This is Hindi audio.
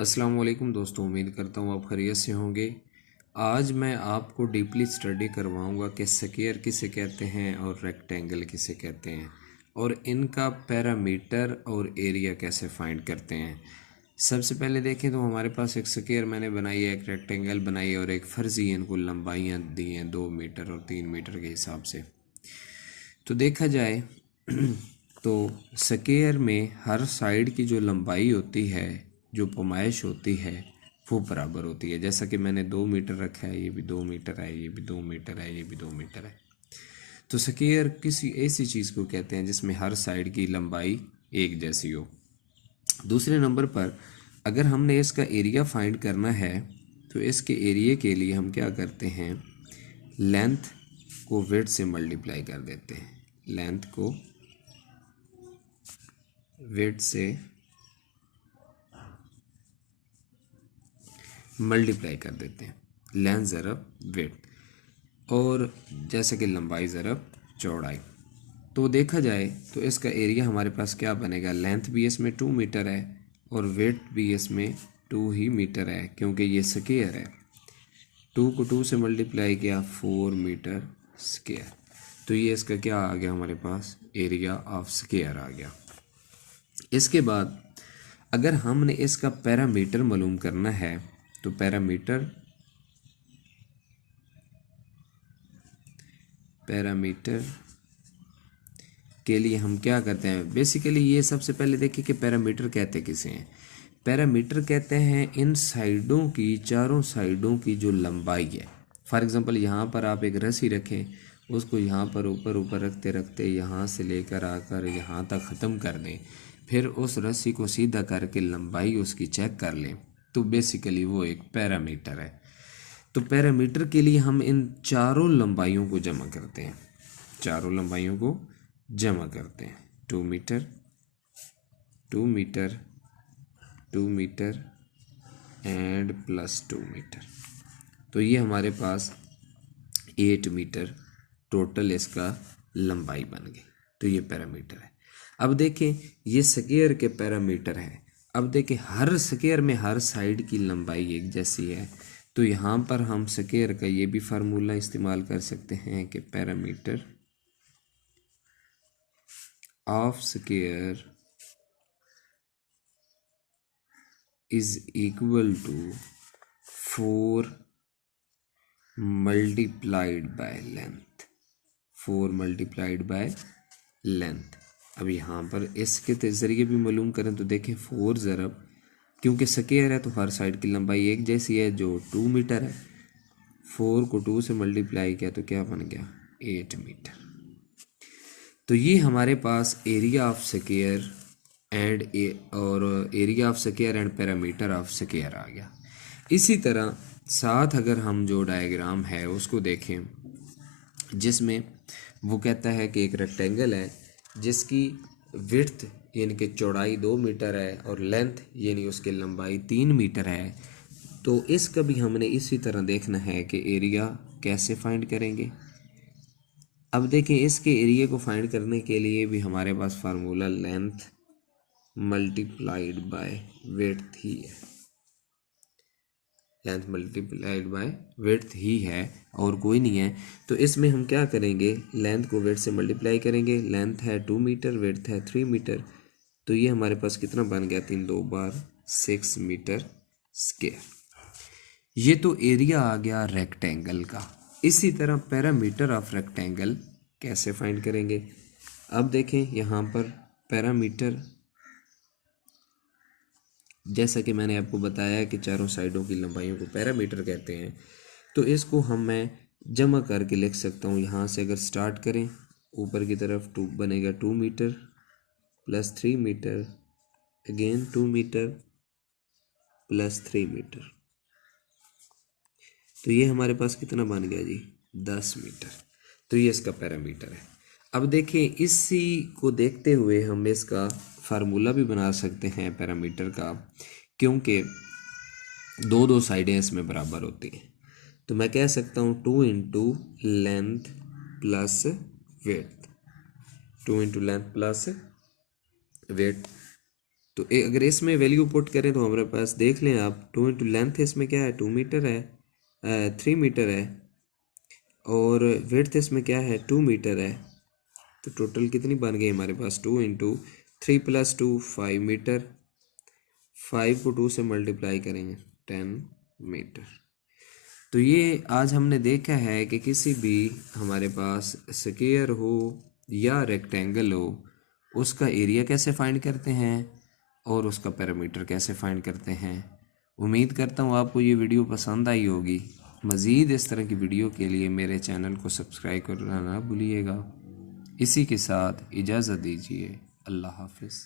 अस्सलाम वालेकुम दोस्तों, उम्मीद करता हूँ आप खैरियत से होंगे। आज मैं आपको डीपली स्टडी करवाऊँगा कि स्क्वायर किसे कहते हैं और रेक्टेंगल किसे कहते हैं और इनका पैरामीटर और एरिया कैसे फाइंड करते हैं। सबसे पहले देखें तो हमारे पास एक स्क्वायर मैंने बनाई है, एक रेक्टेंगल बनाई है और एक फर्जी इनको लंबाइयाँ दी हैं 2 मीटर और 3 मीटर के हिसाब से। तो देखा जाए तो स्क्वायर में हर साइड की जो लंबाई होती है, जो पैमाइश होती है, वो बराबर होती है। जैसा कि मैंने 2 मीटर रखा है, ये भी 2 मीटर है, ये भी 2 मीटर है, ये भी 2 मीटर है। तो स्क्वायर किसी ऐसी चीज़ को कहते हैं जिसमें हर साइड की लंबाई एक जैसी हो। दूसरे नंबर पर अगर हमने इसका एरिया फाइंड करना है तो इसके एरिया के लिए हम क्या करते हैं, लेंथ को विड्थ से मल्टीप्लाई कर देते हैं। लेंथ को विड्थ से मल्टीप्लाई कर देते हैं, लेंथ ज़रब विड्थ, और जैसे कि लंबाई ज़रब चौड़ाई। तो देखा जाए तो इसका एरिया हमारे पास क्या बनेगा, लेंथ भी इसमें 2 मीटर है और विड्थ भी इसमें 2 ही मीटर है, क्योंकि ये स्क्वायर है। 2 को 2 से मल्टीप्लाई किया, 4 मीटर स्क्वायर। तो ये इसका क्या आ गया हमारे पास, एरिया ऑफ स्क्वायर आ गया। इसके बाद अगर हमने इसका पैरामीटर मालूम करना है तो पैरामीटर के लिए हम क्या करते हैं, बेसिकली ये सबसे पहले देखिए कि पैरामीटर कहते किसे हैं। पैरामीटर कहते हैं इन साइडों की, चारों साइडों की जो लंबाई है। फॉर एग्जांपल यहाँ पर आप एक रस्सी रखें, उसको यहाँ पर ऊपर ऊपर रखते रखते यहाँ से लेकर आकर यहाँ तक ख़त्म कर दें, फिर उस रस्सी को सीधा करके लंबाई उसकी चेक कर लें, तो बेसिकली वो एक पैरामीटर है। तो पैरामीटर के लिए हम इन चारों लंबाइयों को जमा करते हैं, चारों लंबाइयों को जमा करते हैं। 2 metre, 2 metre, 2 metre and plus 2 metre. तो ये हमारे पास 8 मीटर टोटल इसका लंबाई बन गई। तो ये पैरामीटर है। अब देखें ये स्क्वायर के पैरामीटर है। अब देखें हर स्क्वायर में हर साइड की लंबाई एक जैसी है, तो यहाँ पर हम स्क्वायर का ये भी फार्मूला इस्तेमाल कर सकते हैं कि parameter of square is equal to 4 multiplied by length, 4 multiplied by length. अब यहाँ पर इसके ज़रिए भी मालूम करें तो देखें 4 ज़रब, क्योंकि स्क्वायर है तो हर साइड की लंबाई एक जैसी है जो 2 मीटर है। 4 को 2 से मल्टीप्लाई किया तो क्या बन गया, 8 मीटर। तो ये हमारे पास एरिया ऑफ स्क्वायर और area of square and perimeter of square आ गया। इसी तरह साथ अगर हम जो डायग्राम है उसको देखें, जिसमें वो कहता है कि एक रेक्टेंगल है जिसकी विड्थ यानी कि चौड़ाई 2 मीटर है और लेंथ यानी उसकी लंबाई 3 मीटर है। तो इसका भी हमने इसी तरह देखना है कि एरिया कैसे फाइंड करेंगे। अब देखें इसके एरिया को फाइंड करने के लिए भी हमारे पास formula length multiplied by width ही है, लेंथ मल्टीप्लाइड बाय विड्थ ही है और कोई नहीं है। तो इसमें हम क्या करेंगे, लेंथ को विड्थ से मल्टीप्लाई करेंगे। लेंथ है 2 मीटर, विड्थ है 3 मीटर। तो ये हमारे पास कितना बन गया, 3 2 बार 6 मीटर स्क्वायर। ये तो एरिया आ गया रेक्टेंगल का। इसी तरह पैरामीटर ऑफ रेक्टेंगल कैसे फाइंड करेंगे। अब देखें यहाँ पर पैरामीटर, जैसा कि मैंने आपको बताया कि चारों साइडों की लंबाइयों को पैरामीटर कहते हैं, तो इसको मैं जमा करके लिख सकता हूँ। यहाँ से अगर स्टार्ट करें ऊपर की तरफ, 2 बनेगा 2 metre plus 3 metre, again 2 metre plus 3 metre. तो ये हमारे पास कितना बन गया जी, 10 मीटर। तो ये इसका पैरामीटर है। अब देखें इसी को देखते हुए हम इसका फार्मूला भी बना सकते हैं पैरामीटर का, क्योंकि दो दो साइडें इसमें बराबर होती हैं। तो मैं कह सकता हूँ 2 into length plus width, 2 into length plus width. तो अगर इसमें वैल्यू पुट करें तो हमारे पास देख लें आप 2 इंटू लेंथ इसमें क्या है 2 मीटर है 3 मीटर है, और विड्थ इसमें क्या है 2 मीटर है। तो टोटल कितनी बन गई हमारे पास 2 इंटू 3 प्लस 2 5 मीटर, 5 को 2 से मल्टीप्लाई करेंगे 10 मीटर। तो ये आज हमने देखा है कि किसी भी हमारे पास स्क्वायर हो या रेक्टेंगल हो उसका एरिया कैसे फाइंड करते हैं और उसका पैरामीटर कैसे फाइंड करते हैं। उम्मीद करता हूँ आपको ये वीडियो पसंद आई होगी। मज़ीद इस तरह की वीडियो के लिए मेरे चैनल को सब्सक्राइब करना ना भूलिएगा। इसी के साथ इजाज़त दीजिए। अल्लाह हाफिज़।